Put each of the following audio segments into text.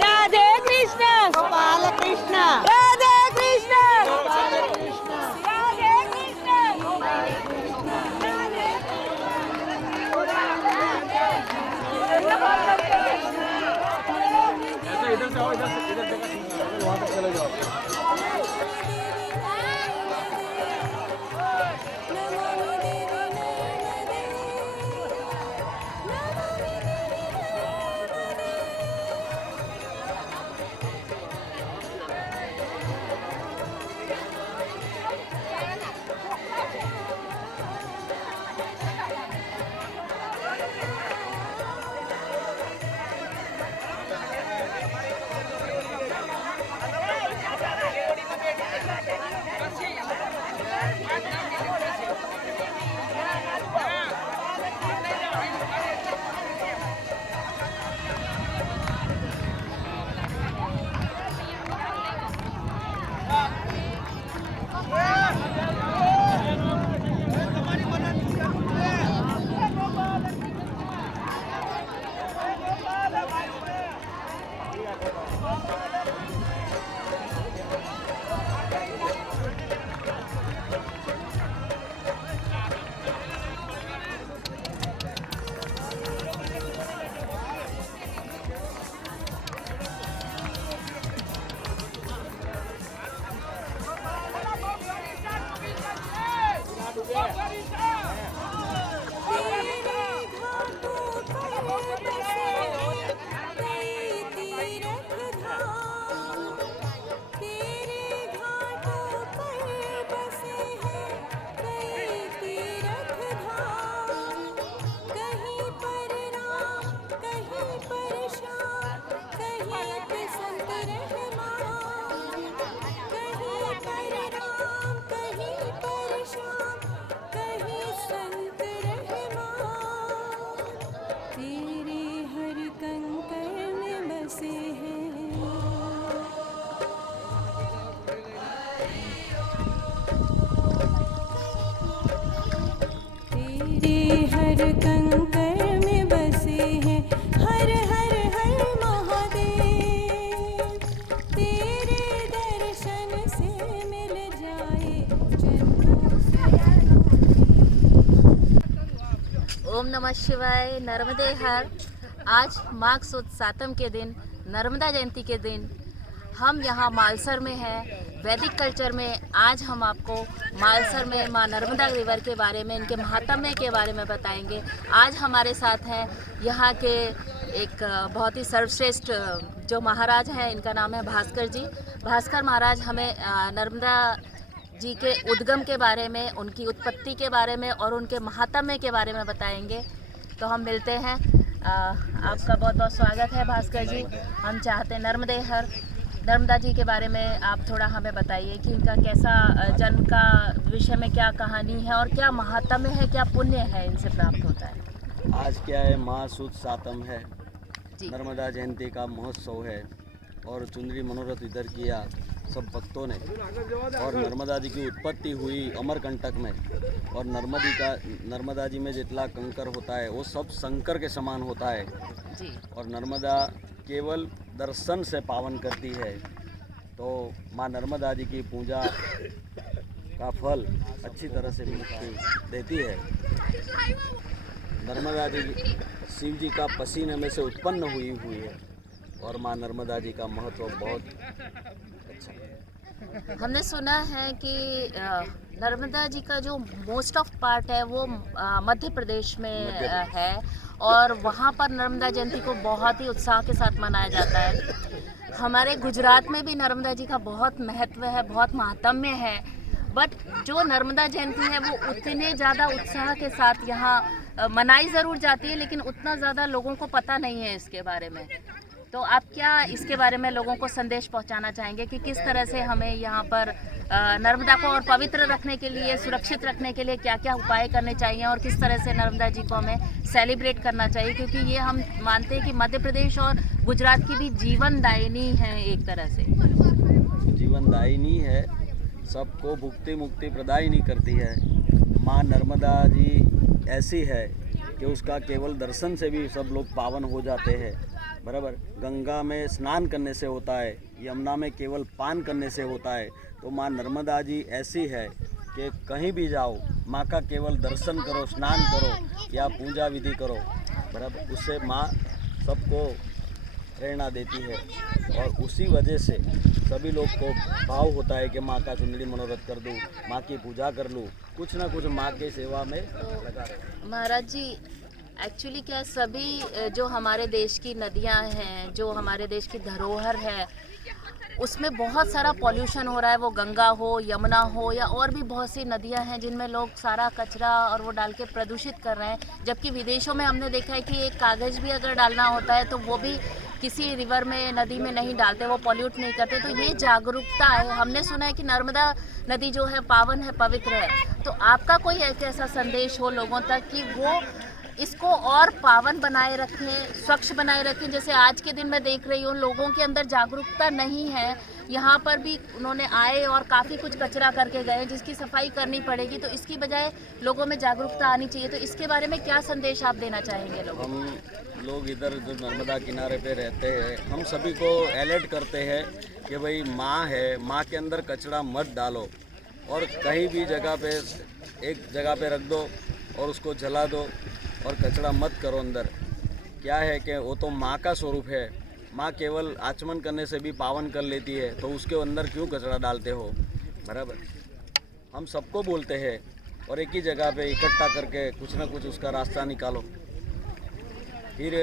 राधे कृष्ण गोपाल कृष्ण राधे कृष्ण गोपाल कृष्ण राधे कृष्ण इधर से आओ, इधर वहाँ तक चले जाओ। कंकर में बसे हैं हर हर हर महादेव तेरे दर्शन से मिल जाए ओम नमः शिवाय। नर्मदे हर। आज माघ सुद सातम के दिन, नर्मदा जयंती के दिन हम यहाँ मालसर में हैं। वैदिक कल्चर में आज हम आपको मालसर में माँ नर्मदा रिवर के बारे में, इनके महात्म्य के बारे में बताएंगे। आज हमारे साथ हैं यहाँ के एक बहुत ही सर्वश्रेष्ठ जो महाराज हैं, इनका नाम है भास्कर जी। भास्कर महाराज हमें नर्मदा जी के उद्गम के बारे में, उनकी उत्पत्ति के बारे में और उनके महात्म्य के बारे में बताएंगे। तो हम मिलते हैं। आपका बहुत बहुत स्वागत है भास्कर जी। हम चाहते हैं नर्मदा जी के बारे में आप थोड़ा हमें बताइए कि इनका कैसा जन्म का विषय में क्या कहानी है और क्या महात्म्य है, क्या पुण्य है इनसे प्राप्त होता है। आज क्या है, माघ सुद सातम है, नर्मदा जयंती का महोत्सव है और चुनरी मनोरथ इधर किया सब भक्तों ने। और नर्मदा जी की उत्पत्ति हुई अमरकंटक में और नर्मदा जी में जितना कंकर होता है वो सब शंकर के समान होता है जी। और नर्मदा केवल दर्शन से पावन करती है। तो माँ नर्मदा जी की पूजा का फल अच्छी तरह से मुक्ति देती है। नर्मदा जी शिव जी का पसीने में से उत्पन्न हुई है और माँ नर्मदा जी का महत्व बहुत अच्छा है। हमने सुना है कि नर्मदा जी का जो मोस्ट ऑफ पार्ट है वो मध्य प्रदेश में है और वहाँ पर नर्मदा जयंती को बहुत ही उत्साह के साथ मनाया जाता है। हमारे गुजरात में भी नर्मदा जी का बहुत महत्व है, बहुत महात्म्य है। बट जो नर्मदा जयंती है वो उतने ज़्यादा उत्साह के साथ यहाँ मनाई ज़रूर जाती है, लेकिन उतना ज़्यादा लोगों को पता नहीं है इसके बारे में। तो आप क्या इसके बारे में लोगों को संदेश पहुंचाना चाहेंगे कि किस तरह से हमें यहाँ पर नर्मदा को और पवित्र रखने के लिए, सुरक्षित रखने के लिए क्या क्या उपाय करने चाहिए और किस तरह से नर्मदा जी को हमें सेलिब्रेट करना चाहिए, क्योंकि ये हम मानते हैं कि मध्य प्रदेश और गुजरात की भी जीवनदायिनी है, एक तरह से जीवनदायिनी है, सबको भुक्ति मुक्ति प्रदायिनी करती है। माँ नर्मदा जी ऐसी है कि उसका केवल दर्शन से भी सब लोग पावन हो जाते हैं, बराबर। गंगा में स्नान करने से होता है, यमुना में केवल पान करने से होता है। तो माँ नर्मदा जी ऐसी है कि कहीं भी जाओ, माँ का केवल दर्शन करो, स्नान करो या पूजा विधि करो, बराबर, उससे माँ सबको प्रेरणा देती है। और उसी वजह से सभी लोग को भाव होता है कि माँ का चुंदड़ी मनोरथ कर दूँ, माँ की पूजा कर लूँ, कुछ ना कुछ माँ की सेवा में लगा रहे। महाराज जी, एक्चुअली क्या सभी जो हमारे देश की नदियां हैं, जो हमारे देश की धरोहर है, उसमें बहुत सारा पॉल्यूशन हो रहा है, वो गंगा हो, यमुना हो या और भी बहुत सी नदियां हैं जिनमें लोग सारा कचरा और वो डाल के प्रदूषित कर रहे हैं। जबकि विदेशों में हमने देखा है कि एक कागज़ भी अगर डालना होता है तो वो भी किसी रिवर में, नदी में नहीं डालते, वो पॉल्यूट नहीं करते। तो ये जागरूकता है। हमने सुना है कि नर्मदा नदी जो है पावन है, पवित्र है। तो आपका कोई एक ऐसा संदेश हो लोगों तक कि वो इसको और पावन बनाए रखें, स्वच्छ बनाए रखें? जैसे आज के दिन मैं देख रही हूँ लोगों के अंदर जागरूकता नहीं है। यहाँ पर भी उन्होंने आए और काफ़ी कुछ कचरा करके गए जिसकी सफाई करनी पड़ेगी, तो इसकी बजाय लोगों में जागरूकता आनी चाहिए। तो इसके बारे में क्या संदेश आप देना चाहेंगे लोगों को? हम लोग इधर जो नर्मदा किनारे पे रहते हैं, हम सभी को अलर्ट करते हैं कि भाई माँ है, माँ के अंदर कचरा मत डालो और कहीं भी जगह पे एक जगह पे रख दो और उसको जला दो और कचरा मत करो अंदर। क्या है कि वो तो माँ का स्वरूप है, माँ केवल आचमन करने से भी पावन कर लेती है, तो उसके अंदर क्यों कचरा डालते हो, बराबर। हम सबको बोलते हैं और एक ही जगह पे इकट्ठा करके कुछ ना कुछ उसका रास्ता निकालो। फिर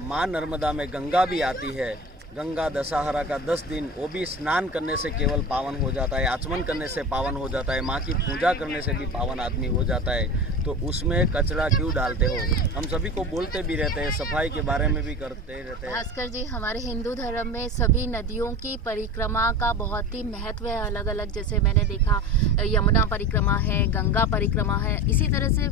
माँ नर्मदा में गंगा भी आती है। गंगा दशहरा का 10 दिन वो भी स्नान करने से केवल पावन हो जाता है, आचमन करने से पावन हो जाता है, माँ की पूजा करने से भी पावन आदमी हो जाता है। तो उसमें कचरा क्यों डालते हो? हम सभी को बोलते भी रहते हैं, सफाई के बारे में भी करते रहते हैं। भास्कर जी, हमारे हिंदू धर्म में सभी नदियों की परिक्रमा का बहुत ही महत्व है, अलग अलग। जैसे मैंने देखा यमुना परिक्रमा है, गंगा परिक्रमा है, इसी तरह से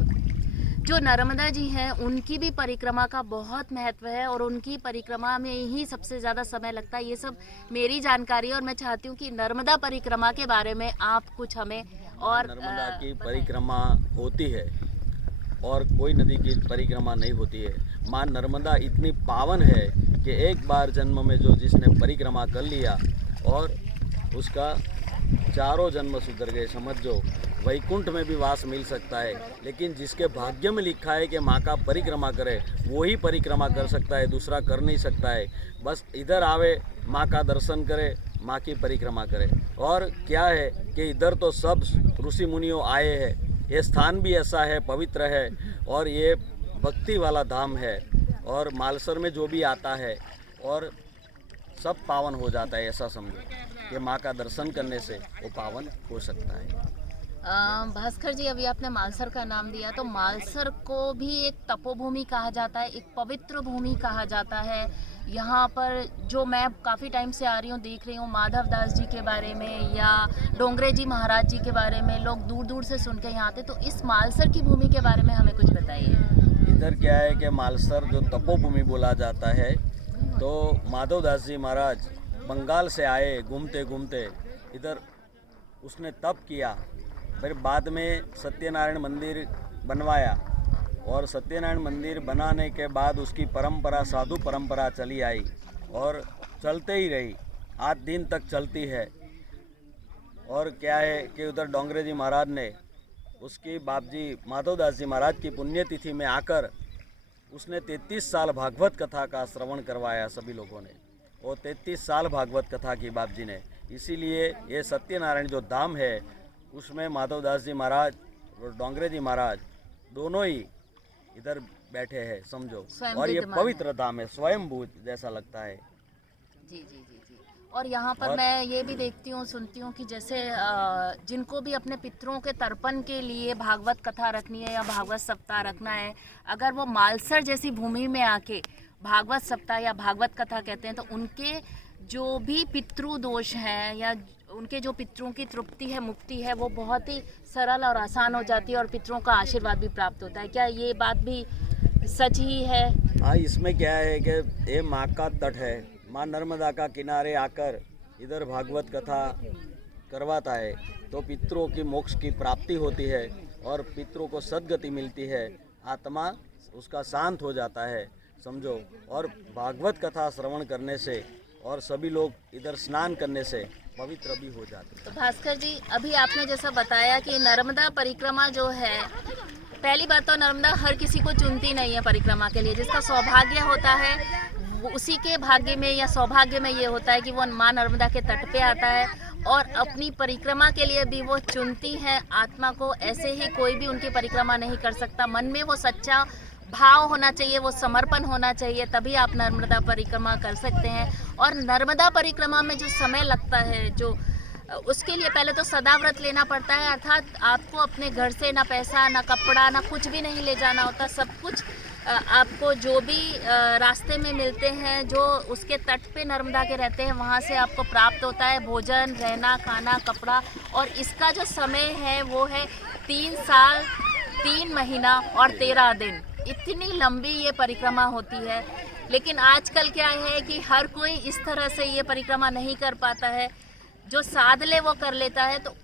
जो नर्मदा जी हैं उनकी भी परिक्रमा का बहुत महत्व है और उनकी परिक्रमा में ही सबसे ज़्यादा समय लगता है। ये सब मेरी जानकारी है और मैं चाहती हूँ कि नर्मदा परिक्रमा के बारे में आप कुछ हमें और नर्मदा की परिक्रमा होती है और कोई नदी की परिक्रमा नहीं होती है। माँ नर्मदा इतनी पावन है कि एक बार जन्म में जो जिसने परिक्रमा कर लिया और उसका चारों जन्म सुधर गए, समझ जो वैकुंठ में भी वास मिल सकता है। लेकिन जिसके भाग्य में लिखा है कि माँ का परिक्रमा करे, वो ही परिक्रमा कर सकता है, दूसरा कर नहीं सकता है। बस इधर आवे, माँ का दर्शन करे, माँ की परिक्रमा करे। और क्या है कि इधर तो सब ऋषि मुनियों आए हैं, ये स्थान भी ऐसा है, पवित्र है और ये भक्ति वाला धाम है। और मालसर में जो भी आता है और सब पावन हो जाता है, ऐसा समझो कि माँ का दर्शन करने से वो पावन हो सकता है। भास्कर जी, अभी आपने मालसर का नाम दिया, तो मालसर को भी एक तपोभूमि कहा जाता है, एक पवित्र भूमि कहा जाता है। यहाँ पर जो मैं काफ़ी टाइम से आ रही हूँ, देख रही हूँ माधव दास जी के बारे में या डोंगरे जी महाराज जी के बारे में लोग दूर दूर से सुन के यहाँ आते। तो इस मालसर की भूमि के बारे में हमें कुछ बताइए। इधर क्या है कि मालसर जो तपोभूमि बोला जाता है, तो माधव दास जी महाराज बंगाल से आए, घूमते घूमते इधर उसने तप किया। फिर बाद में सत्यनारायण मंदिर बनवाया और सत्यनारायण मंदिर बनाने के बाद उसकी परंपरा, साधु परंपरा चली आई और चलते ही रही, आज दिन तक चलती है। और क्या है कि उधर डोंगरे जी महाराज ने उसकी बाप जी माधव दास जी महाराज की पुण्यतिथि में आकर उसने 33 साल भागवत कथा का श्रवण करवाया सभी लोगों ने, और 33 साल भागवत कथा की बाप जी ने। इसीलिए ये सत्यनारायण जो धाम है उसमें माधव दास जी महाराज और डोंगरे जी महाराज दोनों ही इधर बैठे हैं, समझो। और ये पवित्र धाम है, स्वयंभू जैसा लगता है। जी जी जी जी। और यहाँ पर मैं ये भी देखती हूँ, सुनती हूँ कि जैसे जिनको भी अपने पितरों के तर्पण के लिए भागवत कथा रखनी है या भागवत सप्ताह रखना है, अगर वो मालसर जैसी भूमि में आके भागवत सप्ताह या भागवत कथा कहते हैं, तो उनके जो भी पितृ दोष हैं या उनके जो पितरों की तृप्ति है, मुक्ति है, वो बहुत ही सरल और आसान हो जाती है और पितरों का आशीर्वाद भी प्राप्त होता है। क्या ये बात भी सच ही है? हाँ, इसमें क्या है कि ये माँ का तट है, माँ नर्मदा का किनारे आकर इधर भागवत कथा करवाता है तो पितरों की मोक्ष की प्राप्ति होती है और पितरों को सद्गति मिलती है, आत्मा उसका शांत हो जाता है, समझो। और भागवत कथा श्रवण करने से और सभी लोग इधर स्नान करने से पवित्र भी हो जाते हैं। तो भास्कर जी, अभी आपने जैसा बताया कि नर्मदा परिक्रमा जो है, पहली बात तो नर्मदा हर किसी को चुनती नहीं है परिक्रमा के लिए। जिसका सौभाग्य होता है वो उसी के भाग्य में या सौभाग्य में ये होता है कि वो माँ नर्मदा के तट पे आता है और अपनी परिक्रमा के लिए भी वो चुनती हैं आत्मा को। ऐसे ही कोई भी उनकी परिक्रमा नहीं कर सकता। मन में वो सच्चा भाव होना चाहिए, वो समर्पण होना चाहिए, तभी आप नर्मदा परिक्रमा कर सकते हैं। और नर्मदा परिक्रमा में जो समय लगता है, जो उसके लिए पहले तो सदाव्रत लेना पड़ता है, अर्थात आपको अपने घर से ना पैसा ना कपड़ा ना कुछ भी नहीं ले जाना होता। सब कुछ आपको जो भी रास्ते में मिलते हैं, जो उसके तट पे नर्मदा के रहते हैं, वहाँ से आपको प्राप्त होता है। भोजन, रहना, खाना, कपड़ा। और इसका जो समय है वो है 3 साल 3 महीना और 13 दिन। इतनी लंबी ये परिक्रमा होती है। लेकिन आजकल क्या है कि हर कोई इस तरह से ये परिक्रमा नहीं कर पाता है। जो साध ले वो कर लेता है, तो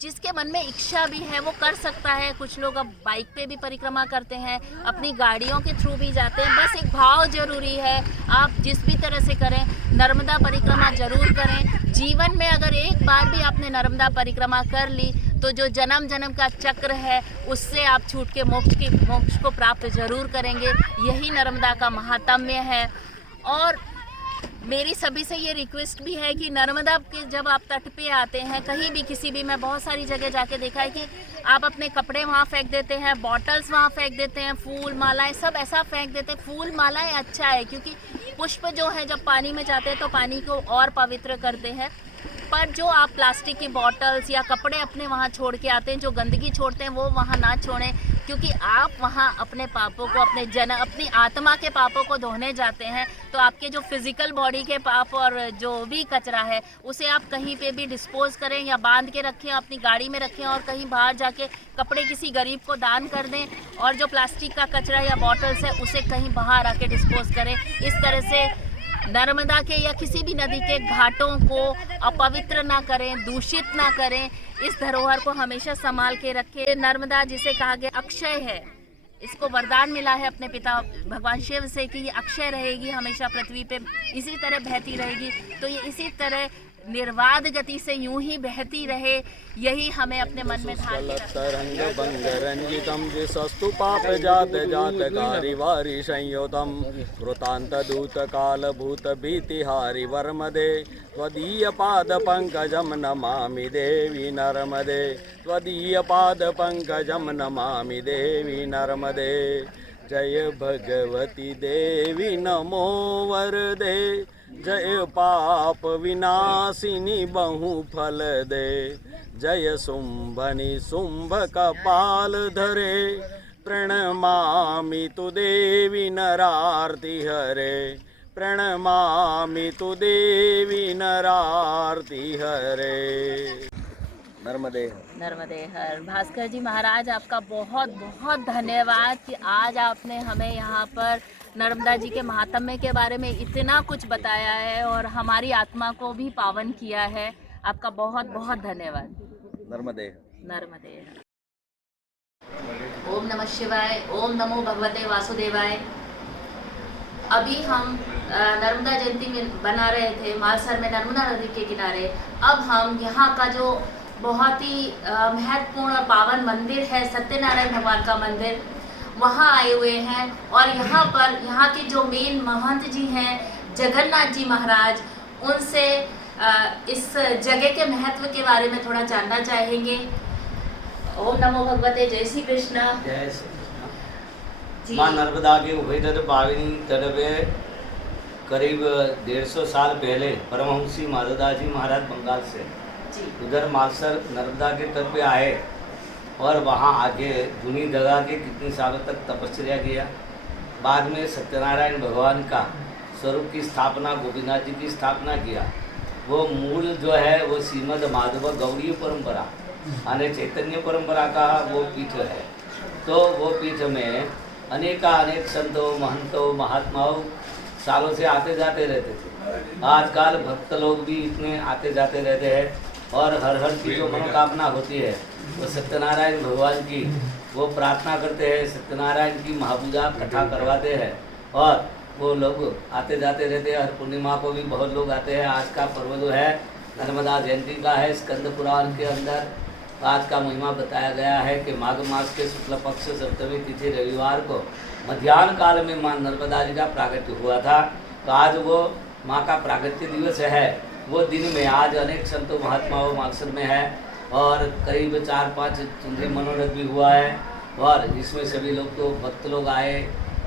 जिसके मन में इच्छा भी है वो कर सकता है। कुछ लोग अब बाइक पे भी परिक्रमा करते हैं, अपनी गाड़ियों के थ्रू भी जाते हैं। बस एक भाव जरूरी है। आप जिस भी तरह से करें, नर्मदा परिक्रमा जरूर करें। जीवन में अगर एक बार भी आपने नर्मदा परिक्रमा कर ली तो जो जन्म जन्म का चक्र है उससे आप छूट के मोक्ष को प्राप्त जरूर करेंगे। यही नर्मदा का महात्म्य है। और मेरी सभी से ये रिक्वेस्ट भी है कि नर्मदा के जब आप तट पे आते हैं, कहीं भी किसी भी, मैं बहुत सारी जगह जाके देखा है कि आप अपने कपड़े वहाँ फेंक देते हैं, बॉटल्स वहाँ फेंक देते हैं, फूल मालाएं सब ऐसा फेंक देते हैं। फूल मालाएं अच्छा है क्योंकि पुष्प जो है जब पानी में जाते हैं तो पानी को और पवित्र करते हैं। पर जो आप प्लास्टिक की बॉटल्स या कपड़े अपने वहाँ छोड़ के आते हैं, जो गंदगी छोड़ते हैं, वो वहाँ ना छोड़ें। क्योंकि आप वहाँ अपने पापों को, अपनी आत्मा के पापों को धोने जाते हैं। तो आपके जो फिजिकल बॉडी के पाप और जो भी कचरा है उसे आप कहीं पे भी डिस्पोज करें या बांध के रखें, अपनी गाड़ी में रखें और कहीं बाहर जाके कपड़े किसी गरीब को दान कर दें। और जो प्लास्टिक का कचरा या बॉटल्स है उसे कहीं बाहर आके डिस्पोज करें। इस तरह से नर्मदा के या किसी भी नदी के घाटों को अपवित्र ना करें, दूषित ना करें। इस धरोहर को हमेशा संभाल के रखें। नर्मदा जिसे कहा गया अक्षय है, इसको वरदान मिला है अपने पिता भगवान शिव से कि ये अक्षय रहेगी, हमेशा पृथ्वी पे इसी तरह बहती रहेगी। तो ये इसी तरह निर्वाध गति से यूं ही बहती रहे, यही हमें अपने मन में धारण तरंग बंग रंजितम जिसस्तु पाप जात जातकारी वारी संयोतम कृतांत दूत काल भूत भीतिहारी वर्मदे त्वदीय पाद पंकजम नमामि देवी नर्मदे त्वदीय पाद पंकजम नमामि देवी नर्मदे। जय भगवती देवी नमो वरदे, जय पाप विनाशिनी बहुफल दे, जय शुंभनि शुंभ कपाल धरे, प्रणमामि तु देवी नरार्ति हरे, प्रणमामि तु देवी नरार्ति हरे। नर्मदे नर्मदे हर। भास्कर जी महाराज, आपका बहुत बहुत धन्यवाद कि आज आपने हमें यहाँ पर नर्मदा जी के महात्म्य के बारे में इतना कुछ बताया है और हमारी आत्मा को भी पावन किया है। आपका बहुत बहुत धन्यवाद। नर्मदे नर्मदे। ओम नमः शिवाय, ओम नमो भगवते वासुदेवाय। अभी हम नर्मदा जयंती में बना रहे थे मालसर में नर्मदा नदी के किनारे। अब हम यहाँ का जो बहुत ही महत्वपूर्ण और पावन मंदिर है, सत्यनारायण भगवान का मंदिर, वहाँ आए हुए हैं। और यहाँ पर यहाँ के जो मेन महंत जी हैं जगन्नाथ जी महाराज, उनसे इस जगह के महत्व के बारे में थोड़ा जानना चाहेंगे। ओम नमो भगवते, जय श्री कृष्ण। जय श्री कृष्ण। माँ नर्मदा के उभय तट पाविनी तट पे करीब 150 साल पहले परमहंसी माधवदास जी महाराज बंगाल से उधर मालसर नर्मदा के तट पे आए और वहाँ आके धुनी दगा के कितने सालों तक तपस्या किया। बाद में सत्यनारायण भगवान का स्वरूप की स्थापना, गोपीनाथ जी की स्थापना किया। वो मूल जो है वो श्रीमद माधव गौड़ीय परंपरा यानी चैतन्य परंपरा का वो पीठ है। तो वो पीठ में अनेक संतों, महंतों, महात्माओं सालों से आते जाते रहते थे। आजकल भक्त लोग भी इतने आते जाते रहते हैं और हर की जो मनोकामना होती है वो सत्यनारायण भगवान की वो प्रार्थना करते हैं, सत्यनारायण की महापूजा कथा करवाते हैं और वो लोग आते जाते रहते हैं। हर पूर्णिमा को भी बहुत लोग आते हैं। आज का पर्व जो है नर्मदा जयंती का है। स्कंद पुराण के अंदर आज का महिमा बताया गया है कि माघ मास के शुक्ल पक्ष सप्तमी तिथि रविवार को मध्याह्न काल में माँ नर्मदा जी का प्रागट्य हुआ था। तो आज वो माँ का प्रागट्य दिवस है। वो दिन में आज अनेक संतों महात्माओं मालसर में है और करीब 4-5 चुंदरी मनोरथ भी हुआ है और इसमें सभी लोग तो भक्त लोग आए,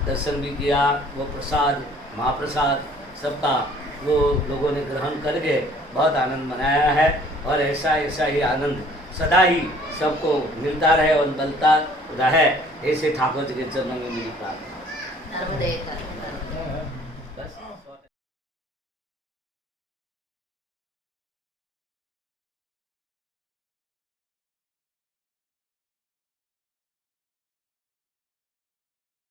दर्शन भी किया। वो प्रसाद, महाप्रसाद सबका वो लोगों ने ग्रहण करके बहुत आनंद मनाया है और ऐसा ही आनंद सदा ही सबको मिलता रहे और मिलता रहे, ऐसे ठाकुर जी के चरणों में मेरी प्रार्थना। बस।